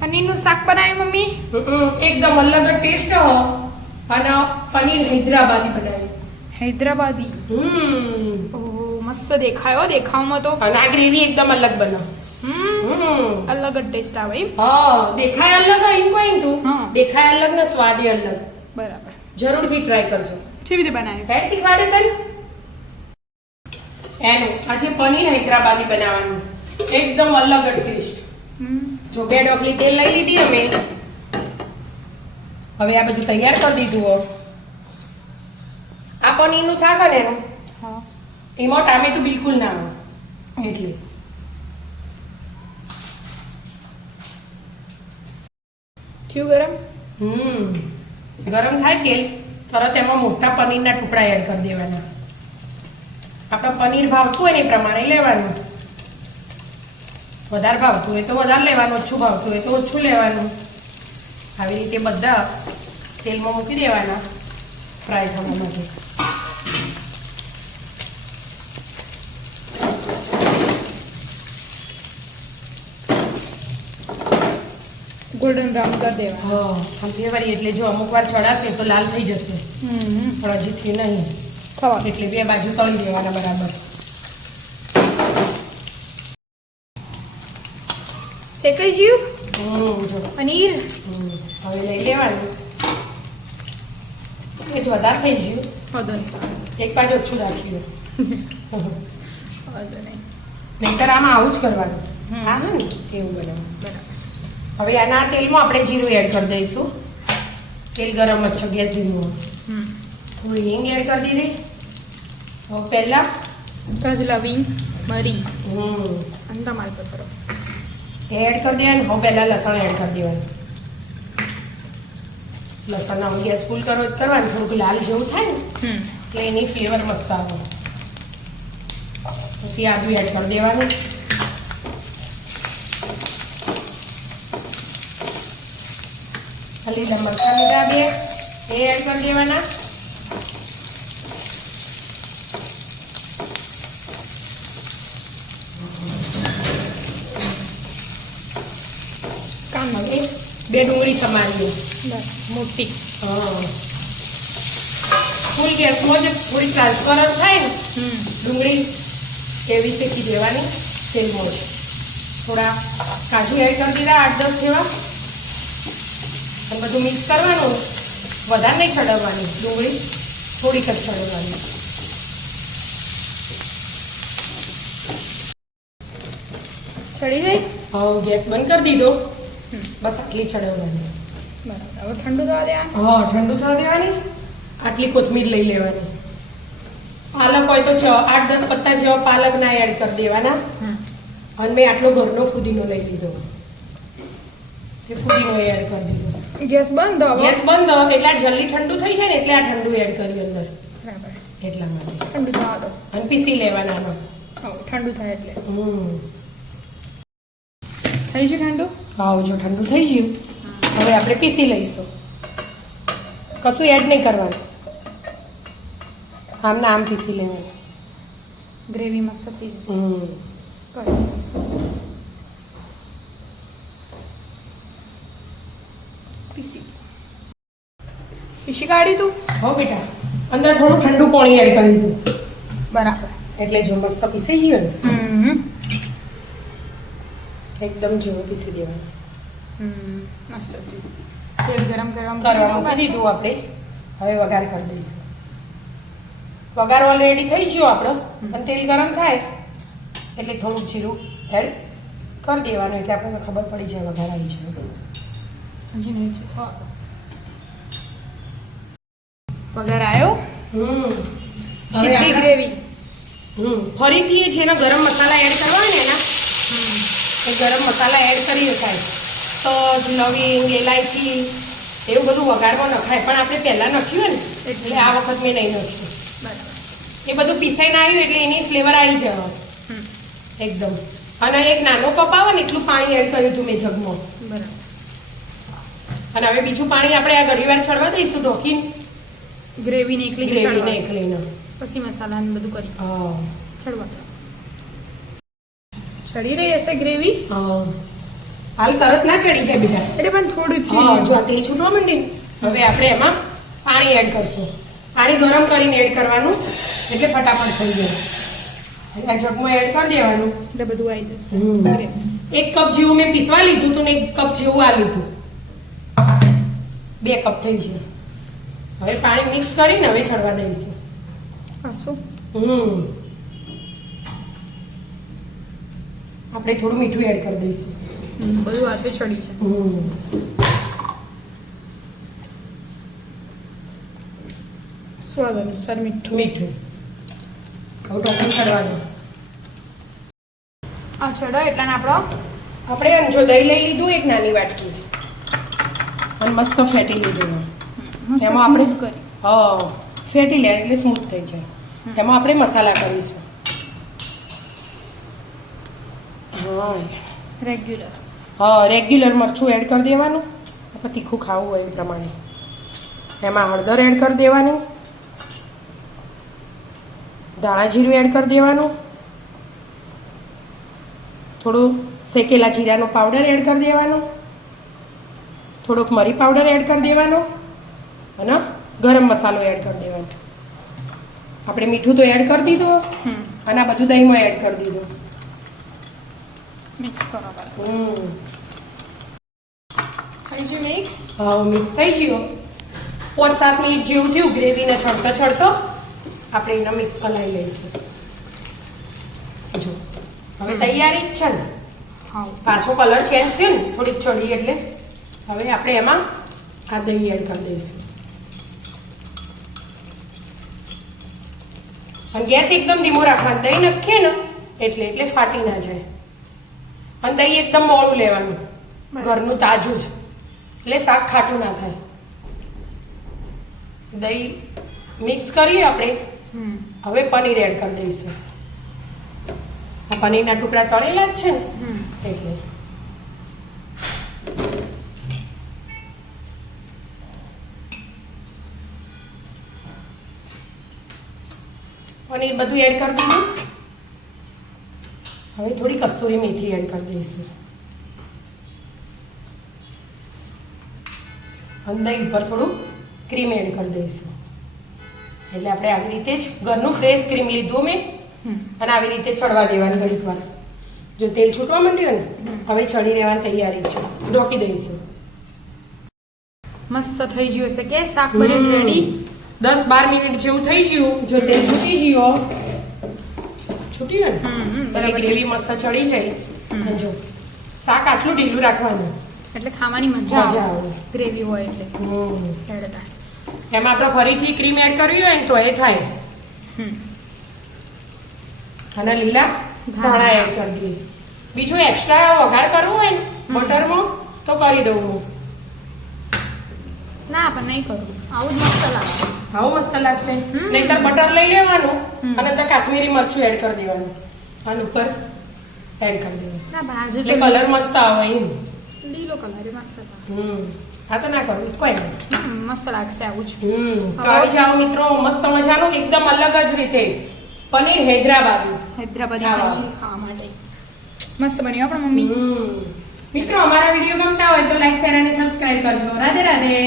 પનીરનું શાક બનાવ્યું મમ્મી? એકદમ અલગ જ ટેસ્ટ હો. અને પનીર હૈદરાબાદી બનાવ્યું. હૈદરાબાદી? ઓહ, મસ્ત દેખાયો દેખાવમાં તો. અને આ ગ્રેવી એકદમ અલગ બને. અલગ જ ટેસ્ટ આવે એમ? હા, દેખાય અલગ એમ કોઈ તું. હા. દેખાય અલગ ને સ્વાદ અલગ. બરાબર. જરૂરથી ટ્રાય કરજો. કેવી રીતે બનાવ્યું? હેડ શીખવાડે તને. એનું આજે પનીર હૈદરાબાદી બનાવવાનું. એકદમ અલગ જ ટેસ્ટ. જો 2 ડોકલી તેલ લઈ લીધી અમે. હવે આ બધું તૈયાર કરી દીધું હો. આ પનીરનું શાક ને એનું. હા. એમાં ટામેટું બિલકુલ ના આવે. એટલે થયું ગરમ? ગરમ થાય તેલ તરત એમાં મોટા પનીરના ટુકડા એડ કરી દેવાના. આપણે પનીર ભાવતું હોય ને એ પ્રમાણે લેવાનું. વધારે ભાવતું હોય તો વધારે લેવાનું, ઓછું ભાવતું હોય તો ઓછું લેવાનું. આવી રીતે બધા તેલમાં મૂકી દેવાના ફ્રાય થવા માટે. ગોલ્ડન બ્રાઉન કરી દેવા. આમ ફેવરી એટલે જો અમુક વાર ચડાશે તો લાલ થઈ જશે. પણ હજી થી નહીં ખવા એટલે 2 બાજુ તળી દેવાના બરાબર. શેકાઈ ગયું જો પનીર. હવે લઈ લેવાનું. એ જ વધારે થઈ ગયું. વાંધો નહીં. એક બાજુ ઓછું રાખ્યું. વાંધો નહીં. નહીંતર આમાં આવું જ કરવાનું. હા ને એવું બનાવું. બરાબર. હવે આના તેલમાં આપણે જીરું એડ કરી દઈશું. તેલ ગરમ જ છે ગેસ ધીમો. થોડી હિંગ એડ કરી દીધી. હવે પહેલાં તજ લવિંગ મરી હમ અને તમાલપત્ર એડ કરી દેવાનું. હવે પહેલાં લસણ એડ કરી દેવાનું. લસણ હવે ગેસ ફૂલ કરવાનું. થોડુંક લાલ જેવું થાય ને એટલે એની ફ્લેવર મસ્ત આવે. પછી આદુ એડ કરી દેવાનું. લીલા મરચાં લીધા 2 એ એડ કરી દેવાના. કાનમાં 2 ડુંગળી સમારી મોટી. ફૂલ ગેસમાં જે થોડી ટ્રાન્સફર થાય ને ડુંગળી એવી શેકી દેવાની તેલમાં જ. થોડા કાજુ એડ કરી દીધા 8-10 જેવા. અને બધું મિક્સ કરવાનું. વધારે નહીં છડવવાની ડુંગળી, થોડીક જ છડવવાની. ચડી ગઈ? હવે ગેસ બંધ કરી દીધો. બસ આટલી છડવવાની. બરાબર. હવે ઠંડુ થવા દેવાનું? હા, ઠંડુ થવા દેવાની. આટલી કોથમીર લઈ લેવાની. પાલક હોય તો 8-10 પત્તા જેવા પાલકના એડ કરી દેવાના. અને મેં આટલો ઘરનો ફુદીનો લઈ લીધો. એ ફુદીનો એડ કરી દીધો. ગેસ બંધ હવે? ગેસ બંધ. એટલે આ જલ્દી ઠંડુ થઈ જાય ને એટલે આ ઠંડુ એડ કર્યું અંદર. બરાબર. એટલા માટે ઠંડુ થવા દો. અને પીસી લેવાના. ઠંડુ થાય એટલે. થઈ છે ઠંડુ? હા, જો ઠંડુ થઈ ગયું. હવે આપણે પીસી લઈશું. કશું એડ નહીં કરવાનું. આમ ના આમ પીસી લેવાનું. ગ્રેવી મસ્ત થઈ જશે. પીસી કાઢી તું? હો બેટા, અંદર થોડું ઠંડુ પાણી એડ કરી દીધું. બરાબર. એટલે જો મસ્ત પીસાઈ ગયું ને એકદમ જેવું પીસી દેવાનું. મસ્ત તેલ ગરમ કરવા મૂકી દીધું આપણે. હવે વઘાર કરી દઈશું. વઘાર ઓલરેડી થઈ ગયો આપણો. પણ તેલ ગરમ થાય એટલે થોડુંક જીરું એડ કરી દેવાનું. એટલે આપણને ખબર પડી જાય વઘાર આવી છે. હજી નહીં વઘાર આવ્યો. સીધી ગ્રેવી. ફરીથી જેનો ગરમ મસાલા એડ કરવા ને એના એ ગરમ મસાલા એડ કરી શકાય. તજ, લવિંગ, એલાયચી એવું બધું વઘારમાં નખાય. પણ આપણે પહેલાં નાખ્યું ને એટલે આ વખત મેં નહીં નાખ્યું. એ બધું પીસાઈને આવ્યું એટલે એની ફ્લેવર આવી જાય એકદમ. અને એક નાનો કપ આવે ને એટલું પાણી એડ કર્યું હતું મેં જગમાં. બરાબર. અને હવે બીજું પાણી આપણે આ ઘડીવાર ચડવા દઈશું ઢોકીને. ગ્રેવીને એકલી ગ્રેવીને એકલીને પછી મસાલા ને બધું કરી ચડવા. ચડી રહી હશે ગ્રેવી. હાલ તરત ના ચડી જાય બેટા. એટલે પણ થોડું છે હા જો આ તેલ છૂટવા માંડી ને, હવે આપણે એમાં પાણી એડ કરશું. પાણી ગરમ કરીને એડ કરવાનું એટલે ફટાફટ થઈ જાય. એટલે આ જગમાં એડ કરી દેવાનું. એટલે બધું આવી જશે હમ. Gravy. 1 કપ જેવું મેં પીસવા લીધું હતું ને 1 કપ જેવું આ લીધું, 2 કપ થઈ છે. હવે પાણી મિક્સ કરીને હવે ચડવા દઈશું. પાછું આપણે થોડું મીઠું એડ કરી દઈશું. બધું હાથે ચડી છે. સ્વાદ અનુસાર મીઠું. મીઠું હવે ટોપી ચડવાનું. આ ચડો એટલે આપણો આપણે જો દહીં લઈ લીધું એક નાની વાટકી અને મસ્ત ફેટી લીધું. એમાં આપણે કરી હા ફેટી લે એટલે સ્મૂથ થઈ જાય. એમાં આપણે મસાલા કરીશું. હા રેગ્યુલર. હા રેગ્યુલર મરચું એડ કરી દેવાનું. આપણે તીખું ખાવું હોય એ પ્રમાણે. એમાં હળદર એડ કરી દેવાની, ધાણા જીરું એડ કરી દેવાનું, થોડું શેકેલા જીરાનો પાવડર એડ કરી દેવાનો, થોડોક મરી પાવડર એડ કરી દેવાનો અને ગરમ મસાલો એડ કરી દેવાનો. આપણે મીઠું તો એડ કરી દીધું અને આ બધું દહીંમાં એડ કરી દીધું. મિક્સ કરો બરાબર. થઈ ગયું મિક્સ. હા મિક્સ થઈ ગયું. 5-7 મિનિટ જેવું થયું ગ્રેવીને છડતો છડતો આપણે એને મિક્સ હલાવી લઈશું. જો હવે તૈયારી જ છે ને. હા પાછો કલર ચેન્જ થયો ને થોડીક ચડી એટલે હવે આપણે એમાં આ દહીં એડ કરી દઈશું. અને ગેસ એકદમ ધીમો રાખવાનો. દહીં નાખીએ ને એટલે ફાટી ના જાય. અને દહીં એકદમ મોળું લેવાનું, ઘરનું તાજું જ, એટલે શાક ખાટું ના થાય. દહીં મિક્સ કરીએ આપણે. હવે પનીર એડ કરી દઈશું. આ પનીરના ટુકડા તળેલા જ છે ને એટલે પનીર બધું એડ કરી દીધું. હવે થોડી કસ્તુરી મેથી એડ કરી દઈશું. અને દહીં ઉપર થોડું ક્રીમ એડ કરી દઈશું. એટલે આપણે આવી રીતે જ ઘરનું ફ્રેશ ક્રીમ લીધું મેં અને આવી રીતે ચડવા દેવાનું ઘડીક વાર. જો તેલ છૂટવા માંડ્યું ને હવે ચડી રહેવાની તૈયારી છે. ઢોકી દઈશું. મસ્ત થઈ ગયું છે કે શાક બને રેડી. 10-12 મિનિટ જેવું થઈ ગયું. જો તેલ છૂટી ગયો, છૂટી ગયું ને એટલે ગ્રેવી મસ્ત ચડી જાય. અને જો શાક આટલું ઢીલું રાખવાનું એટલે ખાવાની મજા મજા આવે. આવે. ગ્રેવી હોય એટલે એડ થાય. એમાં આપણે ફરીથી ક્રીમ એડ કરવી હોય ને તો એ થાય. અને લીલા ધાણા એડ કરી દઈએ. બીજું એક્સ્ટ્રા વઘાર કરવો હોય ને બટરમાં તો કરી દઉં હું. ના પણ નહીં કરું. આવું જ મસ્ત લાગશે. આવું મસ્ત લાગશે. નહીંતર બટર લઈ લેવાનું અને અંદર કાશ્મીરી મરચું એડ કરી દેવાનું અને ઉપર એડ કરી દેવાનું. ના પણ આજે એટલે કલર મસ્ત આવે એમ. લીલો કલર મસ્ત લાગે. હા તો ના કરવું કોઈ નહીં. મસ્ત લાગશે આવું જ. તો આવી જાઓ મિત્રો, મસ્ત મજાનું એકદમ અલગ જ રીતે પનીર હૈદરાબાદી. હૈદરાબાદી પનીર ખાવા માટે મસ્ત બન્યું આપણા મમ્મી. મિત્રો અમારા વિડીયો ગમતા હોય તો લાઈક શેર અને સબસ્ક્રાઇબ કરજો. રાધે રાધે.